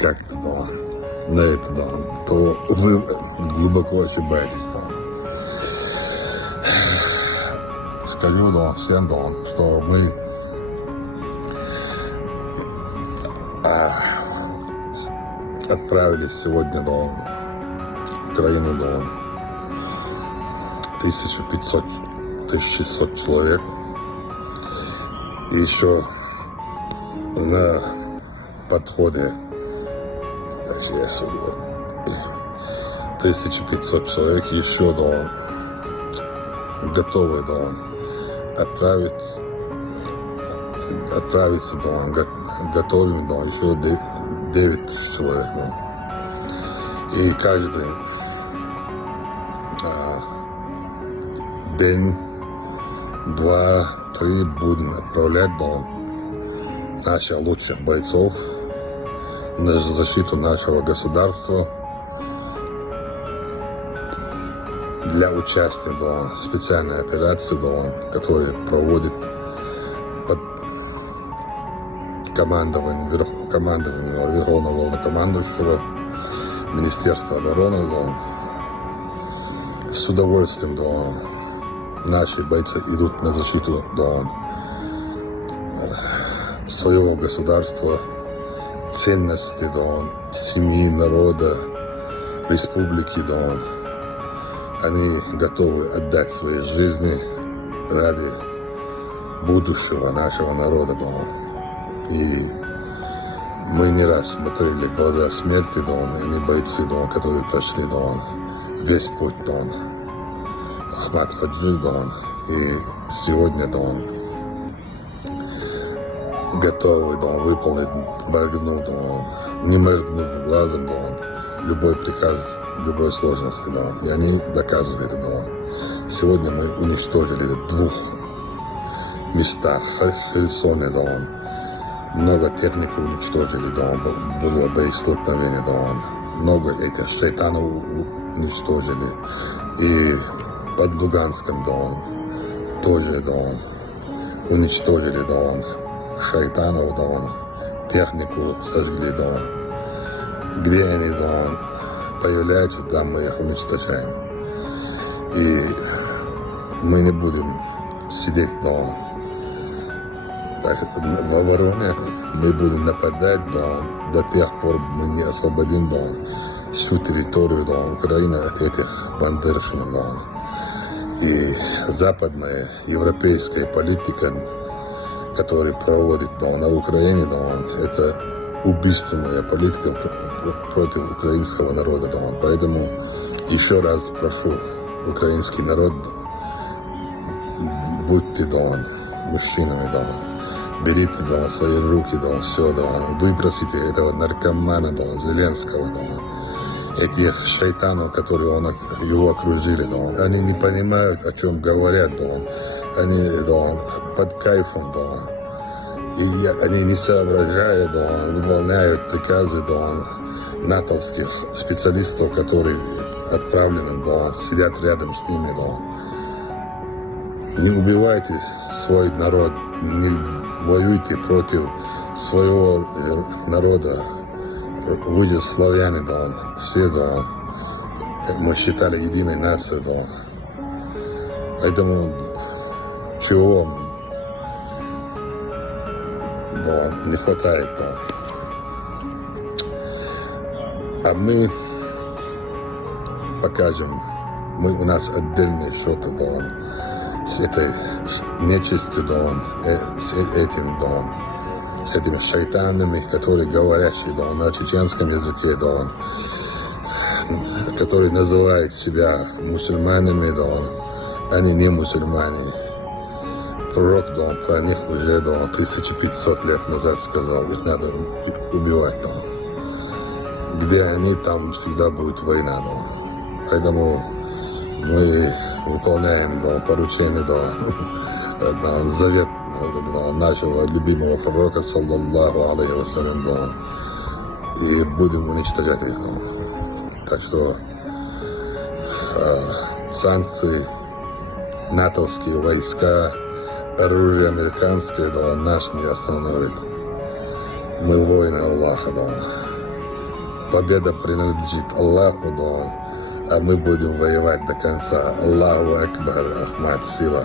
как-то, да, на это, да, то вы глубоко ошибаетесь, да. Скажу, да, всем, да, что мы отправились сегодня, да, в Украину, да, 1500-1600 человек. И еще на подходе 1500 человек еще, да, готовы, да, отправиться, да, готовим, да, еще 9 человек, да. И каждый день, 2-3 будем отправлять, да, наших лучших бойцов на защиту нашего государства для участия, да, в специальной операции, да, которую проводит под командованием Верховного Главнокомандующего Министерства обороны, да. С удовольствием, да, наши бойцы идут на защиту, да, своего государства, ценности, да, семьи, народа, республики, да. Они готовы отдать свои жизни ради будущего нашего народа, да. И мы не раз смотрели в глаза смерти, да, и не бойцы, да, которые прошли, да, весь путь, да, Ахмад Хаджи, да, и сегодня, да, готовы, да, выполнить, не моргнув глазом, да, любой приказ, любой сложности, да, и они доказывают это, да. Сегодня мы уничтожили в 2 местах, в Херсоне, да, много техники уничтожили, да, было боестолкновение, да, много этих шайтанов уничтожили, и под Луганском, да, тоже, да, уничтожили, да, шайтанов, да, технику сожгли, да, где они, да, появляются, там мы их уничтожаем. И мы не будем сидеть, да, в обороне, мы будем нападать, да, до тех пор мы не освободим, да, всю территорию, да, Украины от этих бандершин, да. И западная европейская политика, которую проводит, да, на Украине, да, это убийственная политика против украинского народа, да. Поэтому еще раз прошу украинский народ, будьте, да, мужчинами, да. Берите, да, свои руки, да, все, да, выбросите этого наркомана, да, Зеленского, да, этих шайтанов, которые его окружили, да, они не понимают, о чем говорят, да, они, да, под кайфом, да, и они не соображают, да, выполняют приказы, да, натовских специалистов, которые отправлены, да, сидят рядом с ними, да. Не убивайте свой народ, не воюйте против своего народа. Вы же славяне, да, все, да, мы считали единой нацией, да. Поэтому чего вам, да, не хватает, да. А мы покажем, у нас отдельный что-то, да, с этой нечистью, да, с этим, да, с этими шайтанами, которые говорящие, да, на чеченском языке, да, которые называют себя мусульманами, да, они не мусульмане. Пророк, да, про них уже, да, 1500 лет назад сказал, их надо убивать, да. Где они, там всегда будет война, да. Поэтому мы выполняем, да, поручение, да, завет, да, нашего любимого пророка, саллаллаху алейхи вассалям, да, и будем уничтожать их. Да. Так что санкции, натовские войска, оружие американское, да, нас не остановит. Мы воины Аллаха, да. Победа принадлежит Аллаху, да, а мы будем воевать до конца. Аллаху Акбар, Ахмад, сила.